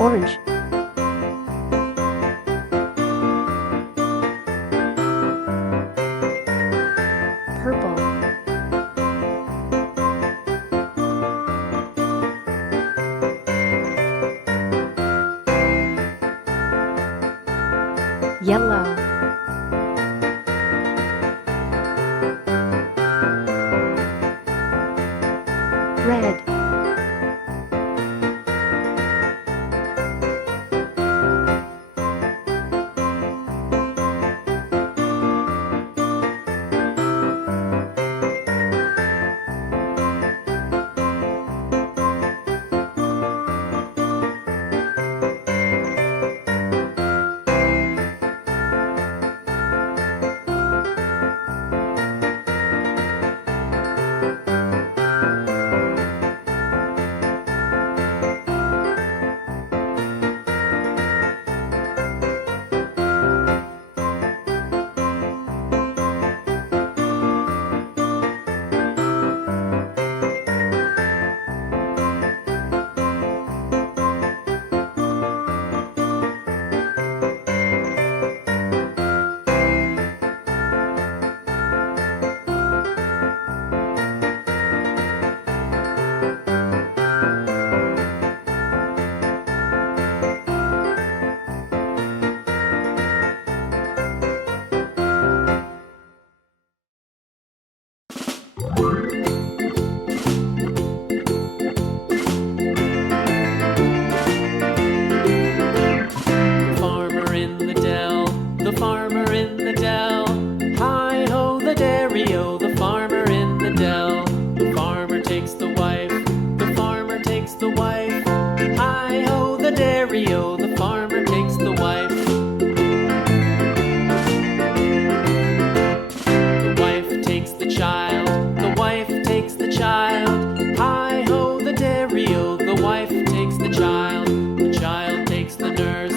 Orange. Purple. Yellow. Red. The farmer in the dell. Hi-ho, the dairy-o, the farmer in the dell. The farmer takes the wife, the farmer takes the wife. Hi-ho, the dairy-o, the farmer takes the wife. The wife takes the child, the wife takes the child. Hi-ho, the dairy-o, the wife takes the child. The child takes the nurse.